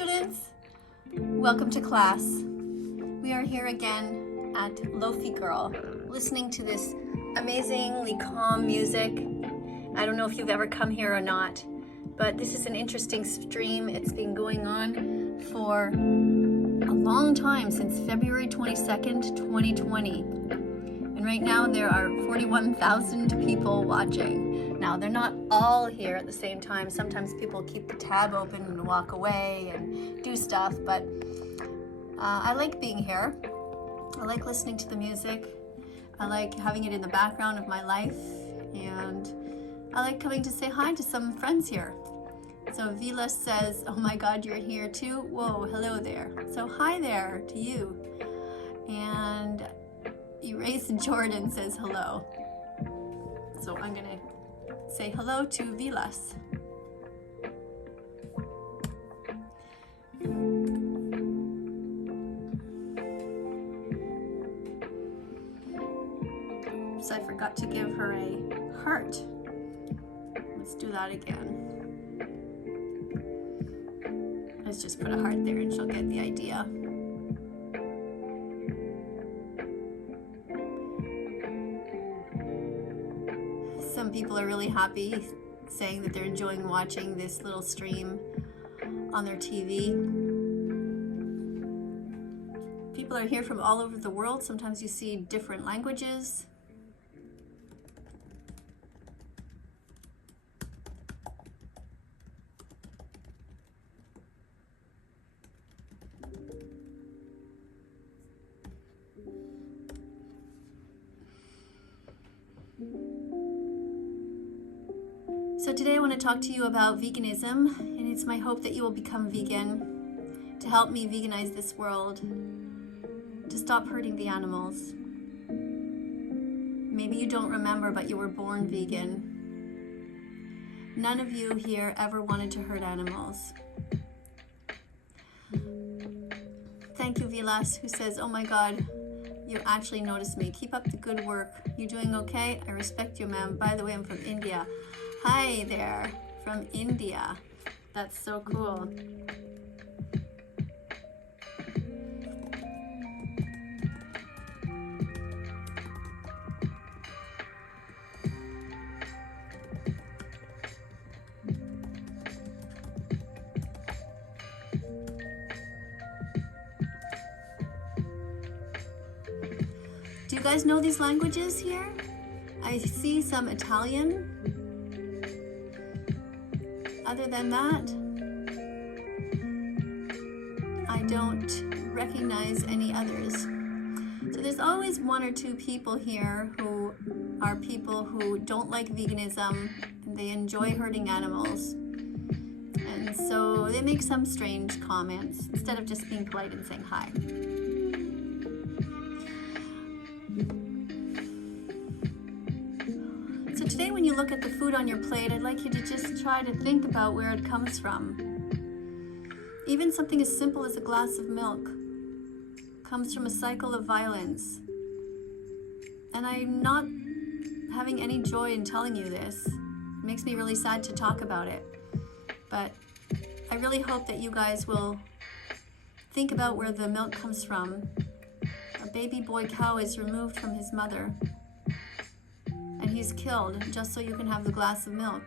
students, welcome to class. We are here again at Lofi Girl, listening to this amazingly calm music. I don't know if you've ever come here or not, but this is an interesting stream. It's been going on for a long time, since February 22nd, 2020. And right now there are 41,000 people watching. Now, they're not all here at the same time. Sometimes people keep the tab open and walk away and do stuff, but I like being here. I like listening to the music. I like having it in the background of my life, and I like coming to say hi to some friends here. So Vila says, oh my God, you're here too? Whoa, hello there. So hi there to you. And Erase Jordan says hello. So I'm gonna say hello to Vilas. Oops, I forgot to give her a heart. Let's do that again. Let's just put a heart there and she'll get the idea. Some people are really happy, saying that they're enjoying watching this little stream on their TV. People are here from all over the world. Sometimes you see different languages. So today I want to talk to you about veganism, and it's my hope that you will become vegan to help me veganize this world, to stop hurting the animals. Maybe you don't remember, but you were born vegan. None of you here ever wanted to hurt animals. Thank you, Vilas, who says, oh my God, you actually noticed me. Keep up the good work. You doing okay? I respect you, ma'am. By the way, I'm from India. Hi there, from India. That's so cool. Do you guys know these languages here? I see some Italian. Other than that, I don't recognize any others. So there's always one or two people here who are people who don't like veganism, and they enjoy hurting animals. And so they make some strange comments instead of just being polite and saying hi. So today when you look at the food on your plate, I'd like you to just try to think about where it comes from. Even something as simple as a glass of milk comes from a cycle of violence. And I'm not having any joy in telling you this. It makes me really sad to talk about it. But I really hope that you guys will think about where the milk comes from. A baby boy cow is removed from his mother, and he's killed just so you can have the glass of milk.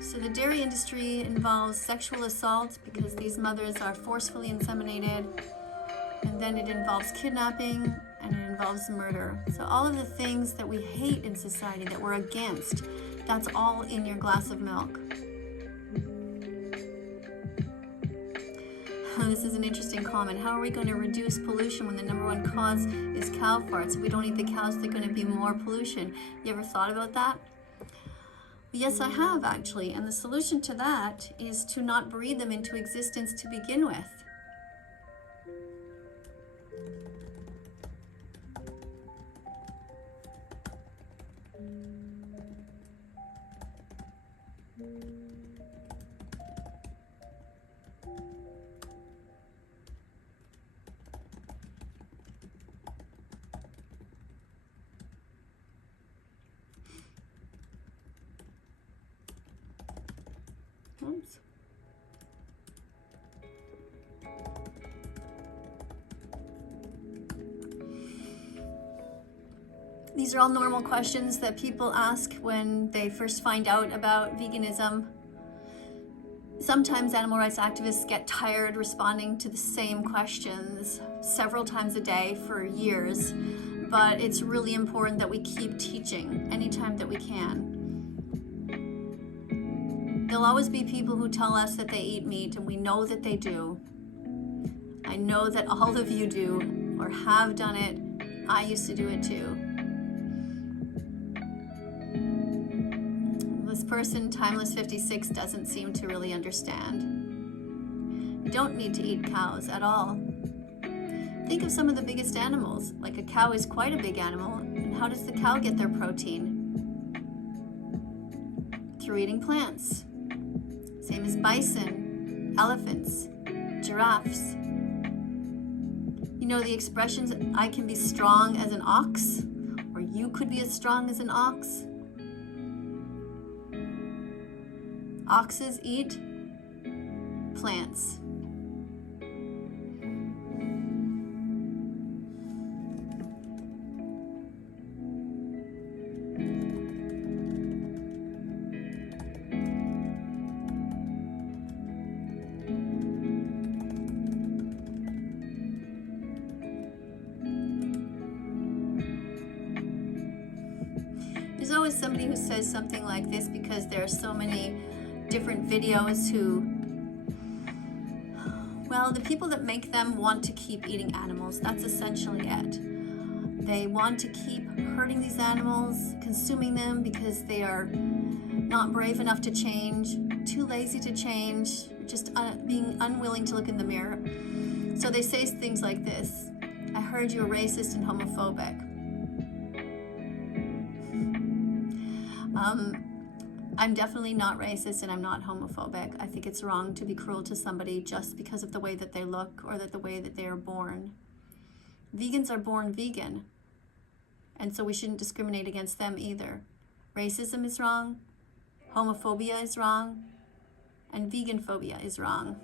So the dairy industry involves sexual assault because these mothers are forcefully inseminated, and then it involves kidnapping, and it involves murder. So all of the things that we hate in society, that we're against, that's all in your glass of milk. This is an interesting comment. How are we going to reduce pollution when the #1 cause is cow farts? If we don't eat the cows, there's going to be more pollution. You ever thought about that? Yes, I have actually. And the solution to that is to not breed them into existence to begin with. Oops. These are all normal questions that people ask when they first find out about veganism. Sometimes animal rights activists get tired responding to the same questions several times a day for years, but it's really important that we keep teaching anytime that we can. There'll always be people who tell us that they eat meat, and we know that they do. I know that all of you do, or have done it. I used to do it too. This person, Timeless56, doesn't seem to really understand. You don't need to eat cows at all. Think of some of the biggest animals. Like a cow is quite a big animal, and how does the cow get their protein? Through eating plants. Same as bison, elephants, giraffes. You know the expressions, I can be strong as an ox, or you could be as strong as an ox? Oxes eat plants. There's always somebody who says something like this because there are so many different videos who, well, the people that make them want to keep eating animals. That's essentially it. They want to keep hurting these animals, consuming them because they are not brave enough to change, too lazy to change, just being unwilling to look in the mirror. So they say things like this: I heard you're racist and homophobic. I'm definitely not racist and I'm not homophobic. I think it's wrong to be cruel to somebody just because of the way that they look or the way that they are born. Vegans are born vegan, and so we shouldn't discriminate against them either. Racism is wrong, homophobia is wrong, and vegan phobia is wrong.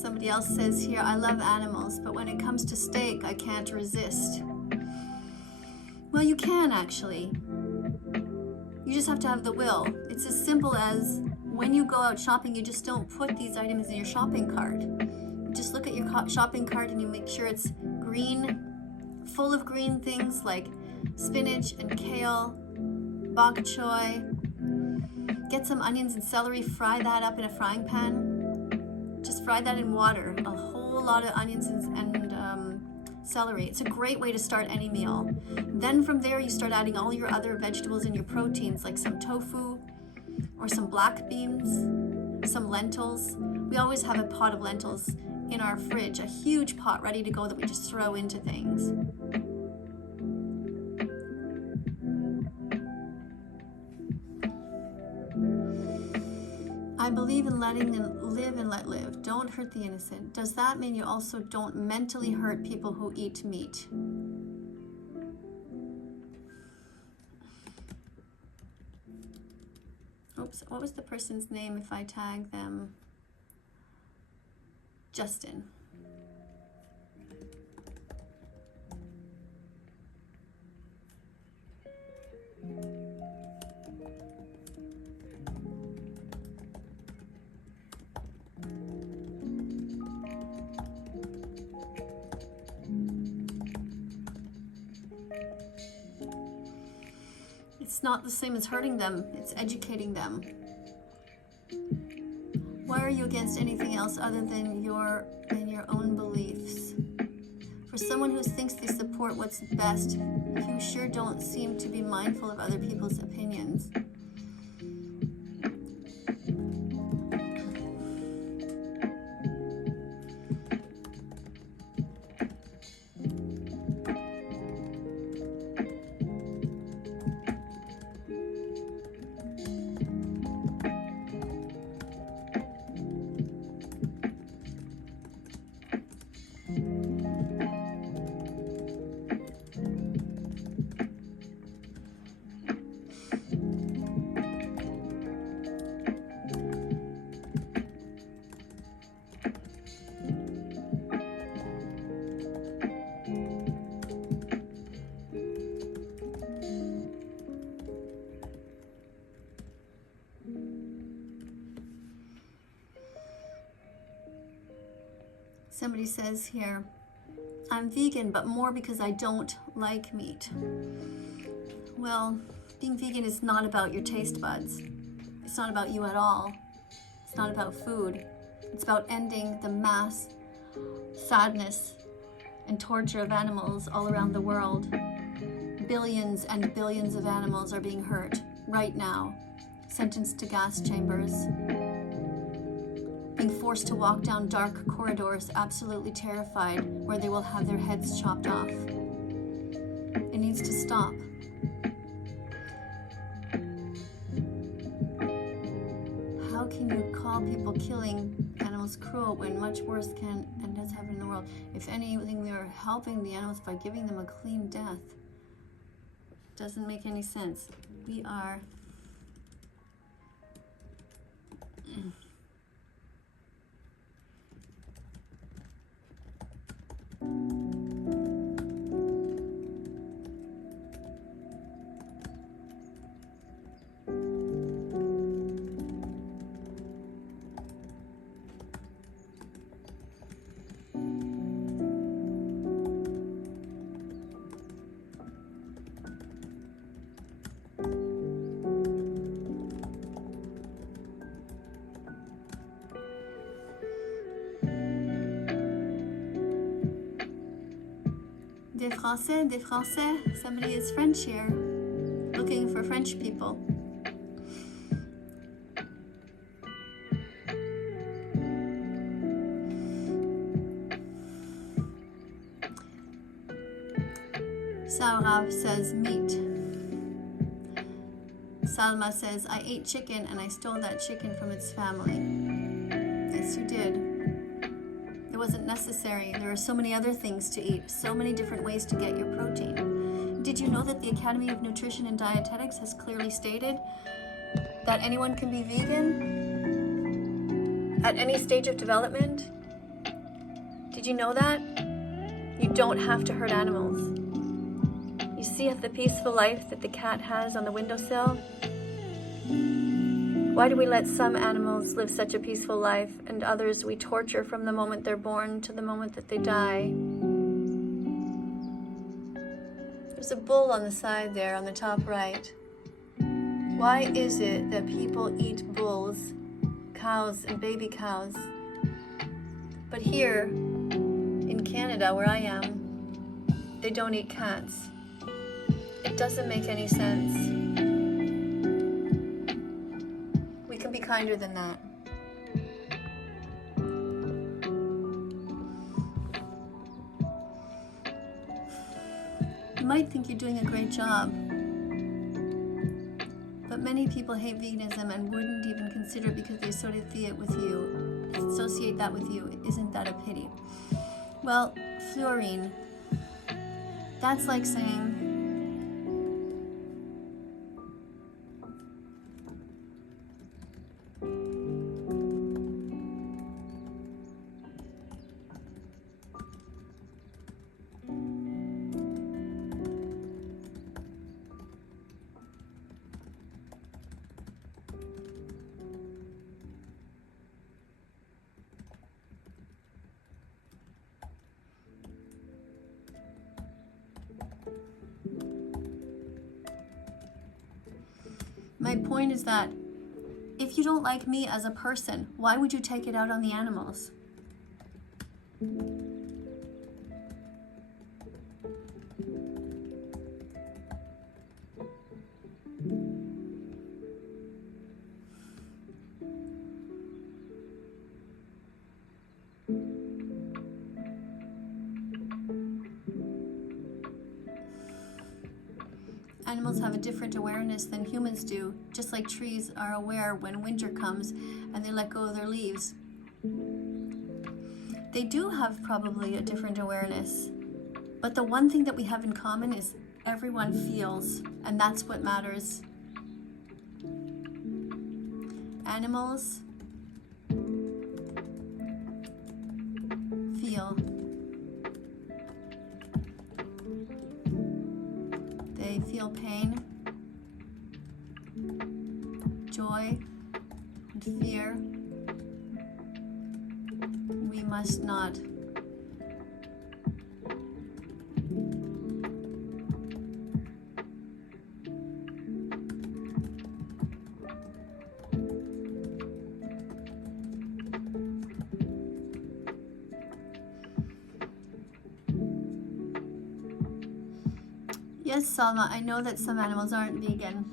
Somebody else says here, I love animals, but when it comes to steak, I can't resist. Well, you can actually. You just have to have the will. It's as simple as when you go out shopping, you just don't put these items in your shopping cart. You just look at your shopping cart and you make sure it's green, full of green things like spinach and kale, bok choy. Get some onions and celery, fry that up in a frying pan. Just fry that in water, a whole lot of onions and celery. It's a great way to start any meal. Then from there, you start adding all your other vegetables and your proteins, like some tofu or some black beans, some lentils. We always have a pot of lentils in our fridge, a huge pot ready to go that we just throw into things. I believe in letting them live and let live. Don't hurt the innocent. Does that mean you also don't mentally hurt people who eat meat? Oops, what was the person's name if I tag them? Justin. It's not the same as hurting them, it's educating them. Why are you against anything else other than your own beliefs? For someone who thinks they support what's best You sure don't seem to be mindful of other people's opinions. Somebody says here, I'm vegan, but more because I don't like meat. Well, being vegan is not about your taste buds. It's not about you at all. It's not about food. It's about ending the mass sadness and torture of animals all around the world. Billions and billions of animals are being hurt right now, sentenced to gas chambers, being forced to walk down dark corridors, absolutely terrified, where they will have their heads chopped off. It needs to stop. How can you call people killing animals cruel when much worse can and does happen in the world? If anything, we are helping the animals by giving them a clean death. Doesn't make any sense. We are... Des Français, somebody is French here, looking for French people. Saurav says meat. Salma says, I ate chicken and I stole that chicken from its family. Yes, you did. It wasn't necessary. There are so many other things to eat, so many different ways to get your protein. Did you know that the Academy of Nutrition and Dietetics has clearly stated that anyone can be vegan at any stage of development? Did you know that? You don't have to hurt animals. You see the peaceful life that the cat has on the windowsill? Why do we let some animals live such a peaceful life and others we torture from the moment they're born to the moment that they die? There's a bull on the side there on the top right. Why is it that people eat bulls, cows, and baby cows? But here in Canada, where I am, they don't eat cats. It doesn't make any sense. We can be kinder than that. You might think you're doing a great job, but many people hate veganism and wouldn't even consider it because they associate it with you. Associate that with you. Isn't that a pity? Well, fluorine, that's like saying, my point is that if you don't like me as a person, why would you take it out on the animals? Animals have a different awareness than humans do, just like trees are aware when winter comes and they let go of their leaves. They do have probably a different awareness, but the one thing that we have in common is everyone feels, and that's what matters. Animals feel. They feel pain, joy, and fear. We must not. Yes, Salma, I know that some animals aren't vegan.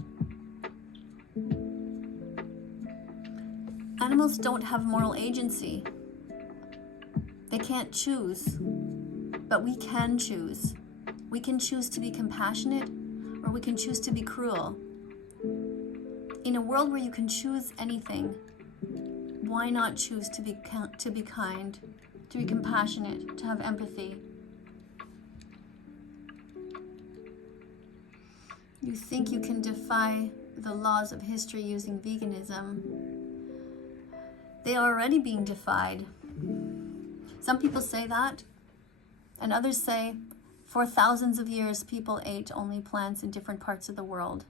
Animals don't have moral agency. They can't choose, but we can choose. We can choose to be compassionate, or we can choose to be cruel. In a world where you can choose anything, why not choose to be kind, to be compassionate, to have empathy? You think you can defy the laws of history using veganism. They are already being defied. Some people say that, and others say for thousands of years people ate only plants in different parts of the world.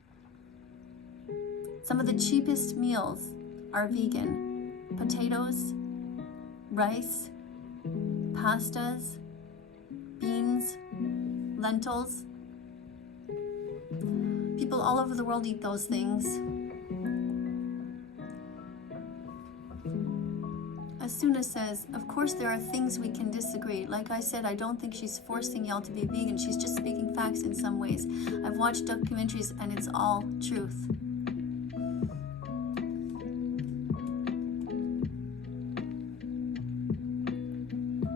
Some of the cheapest meals are vegan. Potatoes, rice, pastas, beans, lentils. People all over the world eat those things. Asuna says, of course there are things we can disagree. Like I said, I don't think she's forcing y'all to be vegan. She's just speaking facts in some ways. I've watched documentaries and it's all truth.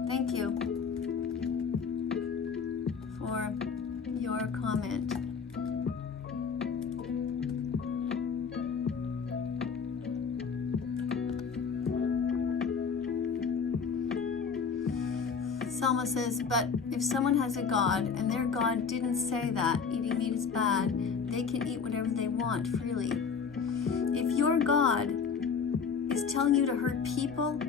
Thank you for your comment. Salma says, but if someone has a God and their God didn't say that eating meat is bad, they can eat whatever they want freely. If your God is telling you to hurt people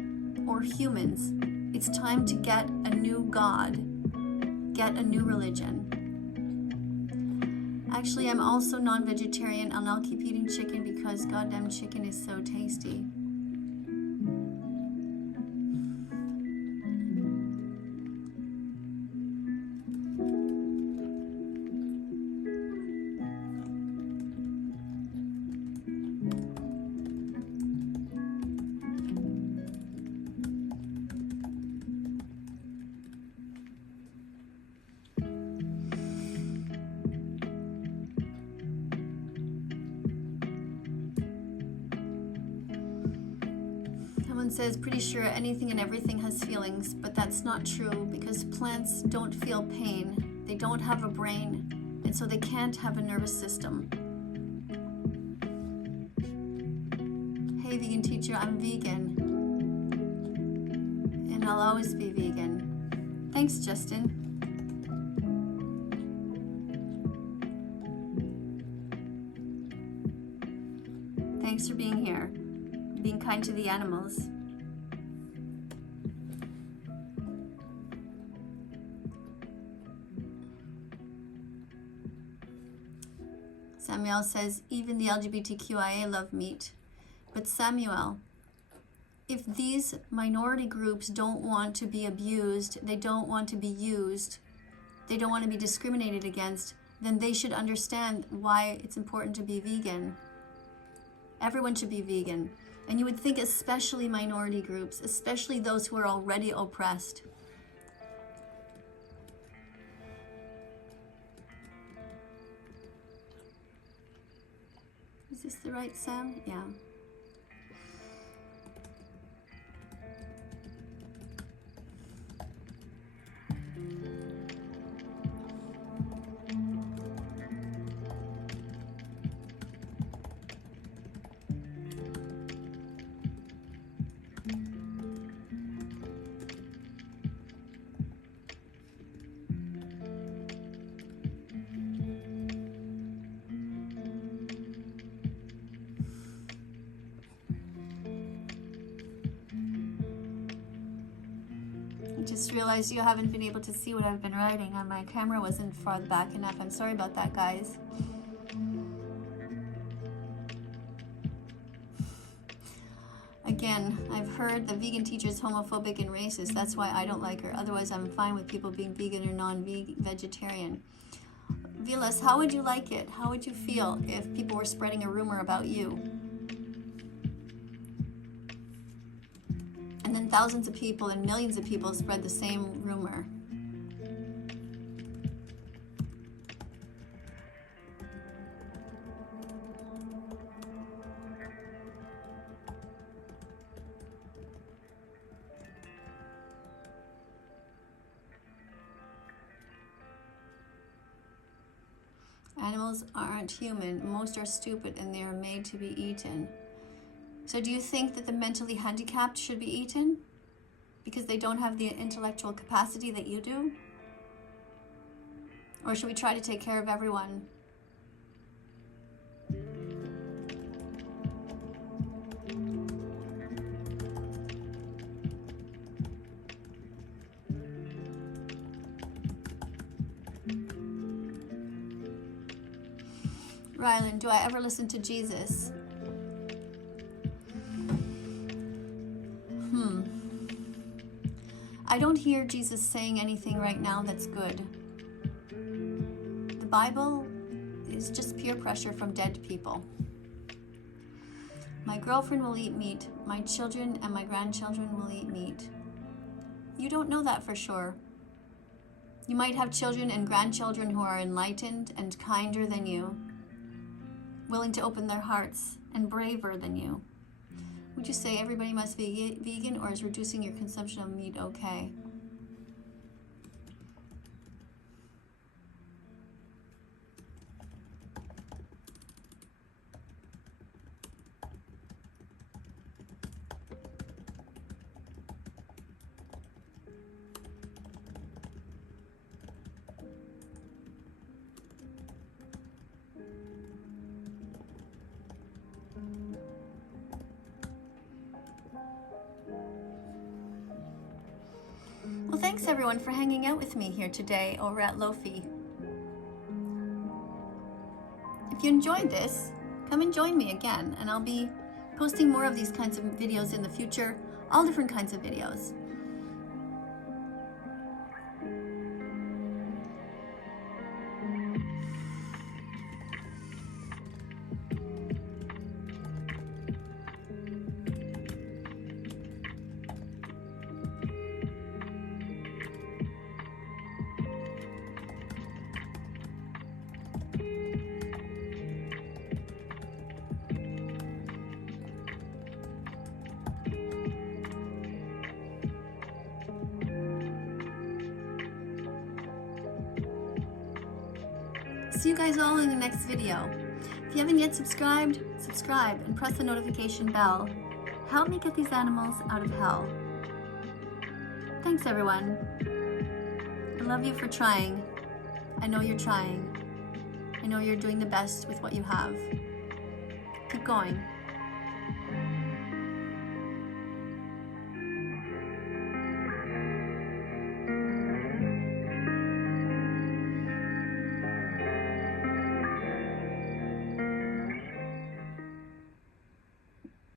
or humans, it's time to get a new God, get a new religion. Actually, I'm also non-vegetarian and I'll keep eating chicken because goddamn chicken is so tasty. Someone says, pretty sure anything and everything has feelings, but that's not true because plants don't feel pain. They don't have a brain, and so they can't have a nervous system. Hey, vegan teacher, I'm vegan. And I'll always be vegan. Thanks, Justin. Thanks for being here, being kind to the animals. Samuel says, even the LGBTQIA love meat. But Samuel, if these minority groups don't want to be abused, they don't want to be used, they don't want to be discriminated against, then they should understand why it's important to be vegan. Everyone should be vegan. And you would think especially minority groups, especially those who are already oppressed. Is this the right sound? Yeah. Just realized you haven't been able to see what I've been writing. My camera wasn't far back enough. I'm sorry about that, guys. Again, I've heard the vegan teacher is homophobic and racist. That's why I don't like her. Otherwise, I'm fine with people being vegan or non-vegetarian. Vilas, how would you like it? How would you feel if people were spreading a rumor about you? And then thousands of people and millions of people spread the same rumor. Animals aren't human. Most are stupid and they are made to be eaten. So do you think that the mentally handicapped should be eaten because they don't have the intellectual capacity that you do? Or should we try to take care of everyone? Rylan, do I ever listen to Jesus? I don't hear Jesus saying anything right now that's good. The Bible is just peer pressure from dead people. My girlfriend will eat meat. My children and my grandchildren will eat meat. You don't know that for sure. You might have children and grandchildren who are enlightened and kinder than you, willing to open their hearts and braver than you. Would you say everybody must be vegan, or is reducing your consumption of meat okay? Well, thanks everyone for hanging out with me here today over at Lofi. If you enjoyed this, come and join me again, and I'll be posting more of these kinds of videos in the future, all different kinds of videos. See you guys all in the next video. If you haven't yet subscribed, subscribe and press the notification bell. Help me get these animals out of hell. Thanks everyone. I love you for trying. I know you're trying. I know you're doing the best with what you have. Keep going.